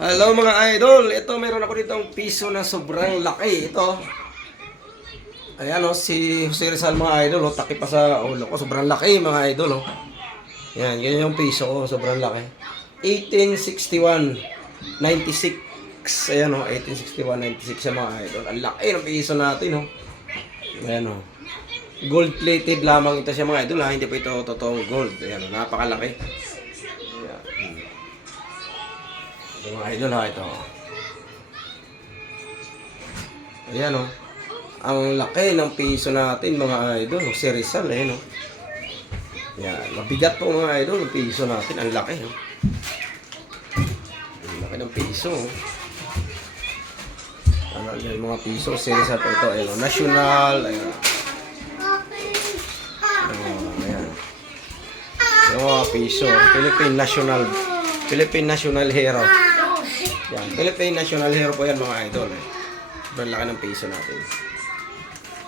Hello mga idol, ito meron ako dito ang piso na sobrang laki. Ito, ayan o, si Jose Rizal mga idol, takip pa sa ulo ko, sobrang laki mga idol. Yan, ganyan yung piso ko, sobrang laki. 1861, 96. Ayan o, 1861, 96 sa mga idol. Ang laki ng piso natin o. Ayan o. Gold plated lamang ito siya mga idol ha, hindi pa ito totoong gold. Ayan o, napakalaki. Ito mga idol ha, ito. Ayan o. Ang laki ng piso natin mga idol. Si Rizal eh no. Yan. Mabigat po mga idol ang piso natin. Ang laki no. Ang laki ng piso. Ano yung mga piso. Si Rizal po ito. Ayan o. National. Ayan. Ayan. Yung mga piso. Philippine National Hero. Yan, Philippine National Hero po yan mga idol. Sobrang laki ng piso natin.